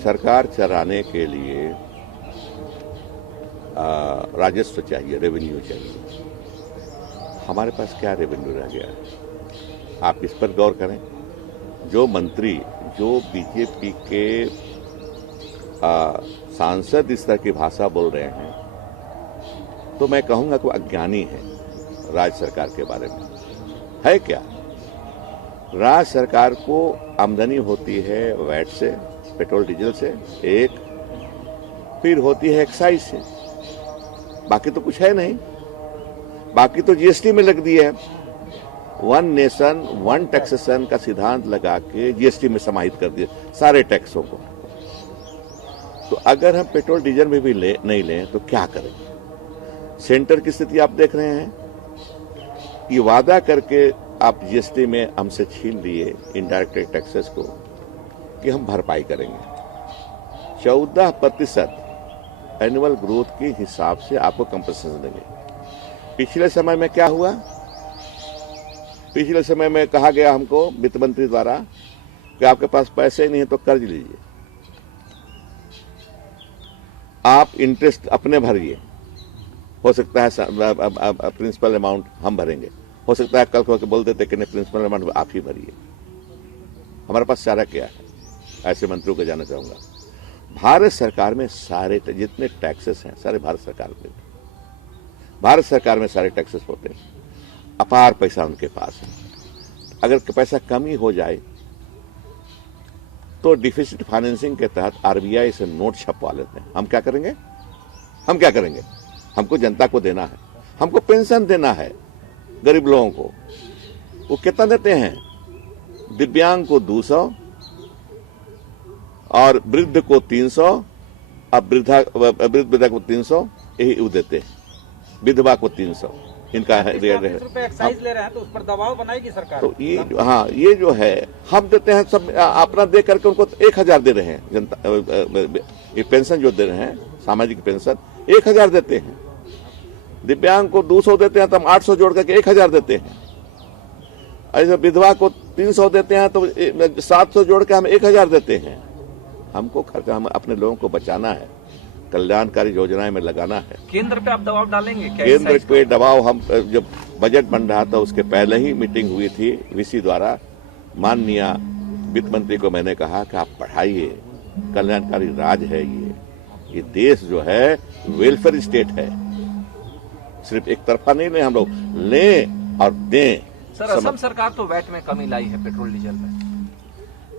सरकार चलाने के लिए राजस्व चाहिए, रेवेन्यू चाहिए। हमारे पास क्या रेवेन्यू रह गया है? आप इस पर गौर करें। जो मंत्री, जो बीजेपी के सांसद इस तरह की भाषा बोल रहे हैं, तो मैं कहूंगा कि अज्ञानी है राज्य सरकार के बारे में। है क्या? राज्य सरकार को आमदनी होती है वैट से, पेट्रोल डीजल से, एक फिर होती है एक्साइज से, बाकी तो कुछ है नहीं। बाकी तो जीएसटी में लग दिया है। वन नेशन वन टैक्सेशन का सिद्धांत लगा के जीएसटी में समाहित कर दिए सारे टैक्सों को। तो अगर हम पेट्रोल डीजल में भी नहीं लें तो क्या करेंगे? सेंटर की स्थिति आप देख रहे हैं। ये वादा करके आप जीएसटी में हमसे छीन लिए इनडायरेक्ट टैक्सेस को कि हम भरपाई करेंगे। 14% एनुअल ग्रोथ के हिसाब से आपको कंपनसेशन देंगे। पिछले समय में क्या हुआ? पिछले समय में कहा गया हमको वित्त मंत्री द्वारा कि आपके पास पैसे नहीं है तो कर्ज लीजिए, आप इंटरेस्ट अपने भरिए। हो सकता है प्रिंसिपल अमाउंट हम भरेंगे, हो सकता है कल को बोल देते कि नहीं प्रिंसिपल अमाउंट आप ही भरिए। हमारे पास सारा क्या है? ऐसे मंत्रियों को जानना चाहूंगा। भारत सरकार में सारे जितने टैक्सेस हैं सारे भारत सरकार में सारे टैक्सेस होते हैं। अपार पैसा उनके पास है। अगर पैसा कमी हो जाए तो डिफिसिट फाइनेंसिंग के तहत आरबीआई से नोट छपवा लेते हैं। हम क्या करेंगे? हमको जनता को देना है, हमको पेंशन देना है गरीब लोगों को। वो कितना देते हैं? दिव्यांग को 200 और वृद्ध को 300, अब वृद्धा को 300, यही वो देते हैं। विधवा को 300 इनका है। एक्साइज ले रहे हैं तो उस पर दबाव बनाएगी सरकार। तो ये जो है हम देते हैं, सब अपना दे करके उनको 1000 दे रहे हैं। जनता ये पेंशन जो दे रहे हैं, सामाजिक पेंशन 1000 देते हैं। दिव्यांग को 200 देते हैं तो हम 800 जोड़ करके 1000 देते हैं। ऐसे विधवा को 300 देते हैं तो 700 जोड़ के हम 1000 देते हैं। हमको खर्चा, हम अपने लोगों को बचाना है, कल्याणकारी योजनाएं में लगाना है। केंद्र पे आप दबाव डालेंगे क्या? केंद्र पे दबाव हम जब बजट बन रहा था उसके पहले ही मीटिंग हुई थी वीसी द्वारा। माननीय वित्त मंत्री को मैंने कहा कि आप बढ़ाइए, कल्याणकारी राज है ये देश जो है वेलफेयर स्टेट है। सिर्फ एक तरफा नहीं ले, हम लोग लें और दें। सर असम सरकार तो वैट में कमी लाई है पेट्रोल डीजल में।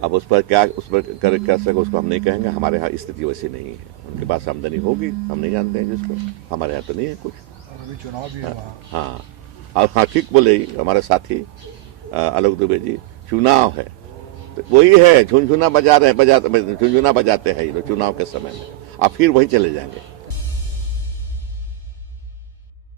अब उस पर कर सके उसको हम नहीं कहेंगे। हमारे यहाँ स्थिति वैसी नहीं है। उनके पास आमदनी होगी, हम नहीं जानते हैं जिसको। हमारे यहाँ तो नहीं है कुछ। अभी चुनाव भी है। हाँ, और हाँ ठीक बोले हमारे साथी आलोक दुबे जी, चुनाव है तो वही है, झुनझुना बजाते हैं ये लोग चुनाव के समय में। अब फिर वही चले जाएंगे।